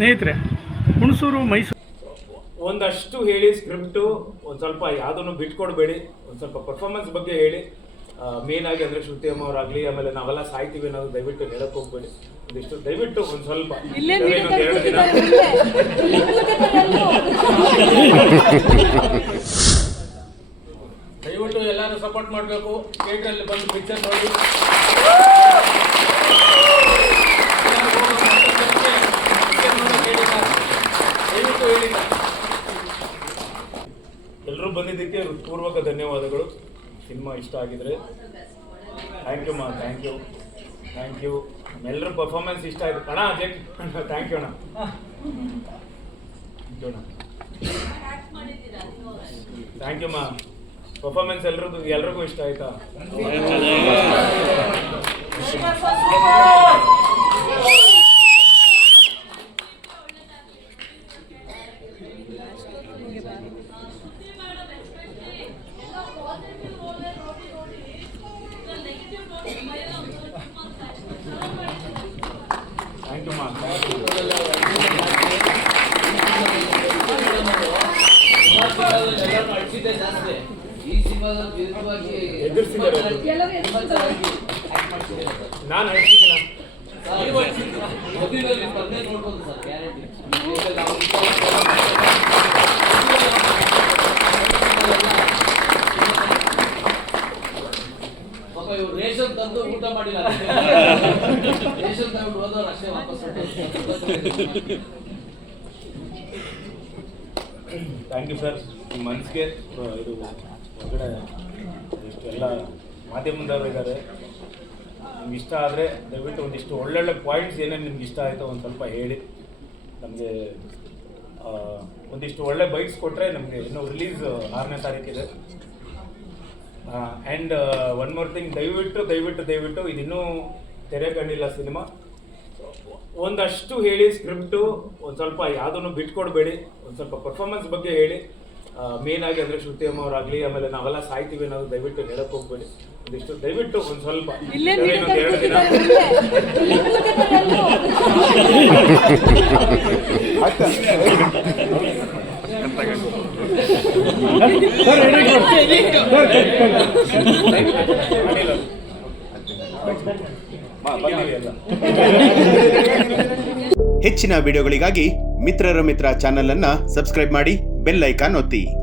ಸ್ನೇಹಿತರೆ ಹುಣಸೂರು ಮೈಸೂರು ಒಂದಷ್ಟು ಹೇಳಿ ಸ್ಕ್ರಿಪ್ಟು ಒಂದು ಸ್ವಲ್ಪ ಯಾವುದನ್ನು ಬಿಟ್ಕೊಡ್ಬೇಡಿ ಒಂದು ಸ್ವಲ್ಪ ಪರ್ಫಾರ್ಮೆನ್ಸ್ ಬಗ್ಗೆ ಹೇಳಿ. ಮೇನ್ ಆಗಿ ಅಂದರೆ ಶ್ರುತಿ ಅಮ್ಮ ಅವರಾಗಲಿ ಆಮೇಲೆ ನಾವೆಲ್ಲ ಸಾಯ್ತೀವಿ ಅನ್ನೋದು ದಯವಿಟ್ಟು ಹೇಳಕ್ ಹೋಗ್ಬೇಡಿ. ಒಂದಿಷ್ಟು ದಯವಿಟ್ಟು ಒಂದು ಸ್ವಲ್ಪ ಇಲ್ಲೇ ಇನ್ನೊಂದು ಎರಡು ದಿನ. ದಯವಿಟ್ಟು ಎಲ್ಲರೂ ಸಪೋರ್ಟ್ ಮಾಡಬೇಕು. ಥಿಯೇಟ್ರಲ್ಲಿ ಬಂದು ಪಿಕ್ಚರ್ ನೋಡಿ ದಯವಿಟ್ಟು ಹೇಳಿ ಎಲ್ಲರೂ ಬಂದಿದ್ದಕ್ಕೆ ಪೂರ್ವಕ ಧನ್ಯವಾದಗಳು. ಸಿನಿಮಾ ಇಷ್ಟ ಆಗಿದ್ರೆ. ಥ್ಯಾಂಕ್ ಯು ಮಾ. ಥ್ಯಾಂಕ್ ಯು ಥ್ಯಾಂಕ್ ಯು ಎಲ್ಲರೂ ಪರ್ಫಾರ್ಮೆನ್ಸ್ ಇಷ್ಟ ಆಯ್ತು. ಅಣ್ಣ ಅಜಯ್ ಥ್ಯಾಂಕ್ ಯು ಅಣ್ಣ. ಥ್ಯಾಂಕ್ ಯು ಮಾ. ಪರ್ಫಾರ್ಮೆನ್ಸ್ ಎಲ್ಲರದ್ದು ಎಲ್ರಿಗೂ ಇಷ್ಟ ಆಯ್ತಾ ಥ್ಯಾಂಕ್ ಯು ಮಾ ಥ್ಯಾಂಕ್ ಯು ಈ ಸಿನಿಮಾದಲ್ಲಿ ವಿರುದ್ಧವಾಗಿ ಎದುರಿಸಿದ್ದಾರೆ ಅದು. ಎಲ್ಲರೂ ಎದುರಿಸಿದ್ದಾರೆ. ನಾನು ನೋಡ್ಬೋದು ಸರ್ ಗ್ಯಾರಂಟಿ ಇವ್ರು ರೇಷನ್ ತಂದು ಊಟ ಮಾಡಿಲ್ಲ. ರೇಷನ್ ತಂದು ಹೋದವ್ರು ಅಷ್ಟೇ ವಾಪಸ್. ಥ್ಯಾಂಕ್ ಯು ಸರ್ ಮನಸ್ಸಿಗೆ ಇದು ಹೊರಗಡೆ ಇಷ್ಟು ಎಲ್ಲ ಮಾಧ್ಯಮದವರು ಇದ್ದಾರೆ. ನಿಮ್ಗೆ ಇಷ್ಟ ಆದರೆ ದಯವಿಟ್ಟು ಒಂದಿಷ್ಟು ಒಳ್ಳೊಳ್ಳೆ ಪಾಯಿಂಟ್ಸ್ ಏನೇನು ನಿಮ್ಗೆ ಇಷ್ಟ ಆಯಿತು ಒಂದು ಸ್ವಲ್ಪ ಹೇಳಿ. ನಮಗೆ ಒಂದಿಷ್ಟು ಒಳ್ಳೆ ಬೈಕ್ಸ್ ಕೊಟ್ಟರೆ ನಮಗೆ ಇನ್ನೂ ರಿಲೀಸ್ ಆರನೇ ತಾರೀಕಿದೆ ಆ್ಯಂಡ್ ಒನ್ ಮೋರ್ ಥಿಂಗ್ ದಯವಿಟ್ಟು ದಯವಿಟ್ಟು ದಯವಿಟ್ಟು ಇದಿನ್ನೂ ತೆರೆ ಕಂಡಿಲ್ಲ ಸಿನಿಮಾ. ಒಂದಷ್ಟು ಹೇಳಿ ಸ್ಕ್ರಿಪ್ಟು ಒಂದು ಸ್ವಲ್ಪ ಯಾವುದನ್ನು ಬಿಟ್ಕೊಡ್ಬೇಡಿ, ಒಂದು ಸ್ವಲ್ಪ ಪರ್ಫಾರ್ಮೆನ್ಸ್ ಬಗ್ಗೆ ಹೇಳಿ. ಮೇನ್ ಆಗಿ ಅಂದರೆ ಶ್ರುತಿ ಅಮ್ಮ ಅವರಾಗಲಿ ಆಮೇಲೆ ನಾವೆಲ್ಲ ಸಾಯ್ತೀವಿ ಅನ್ನೋದು ದಯವಿಟ್ಟು ಹೇಳಕ್ ಹೋಗ್ಬೇಡಿ. ಒಂದಿಷ್ಟು ದಯವಿಟ್ಟು ಒಂದು ಸ್ವಲ್ಪ. ಇಲ್ಲೇ ಇನ್ನೊಂದು ಎರಡು ದಿನ. ಮಾಡಿಲ್ಲ. ಹೆಚ್ಚಿನ ವಿಡಿಯೋಗಳಿಗಾಗಿ ಮಿತ್ರರ ಮಿತ್ರ ಚಾನೆಲ್ ಅನ್ನ ಸಬ್ಸ್ಕ್ರೈಬ್ ಮಾಡಿ. Ben Laicano T.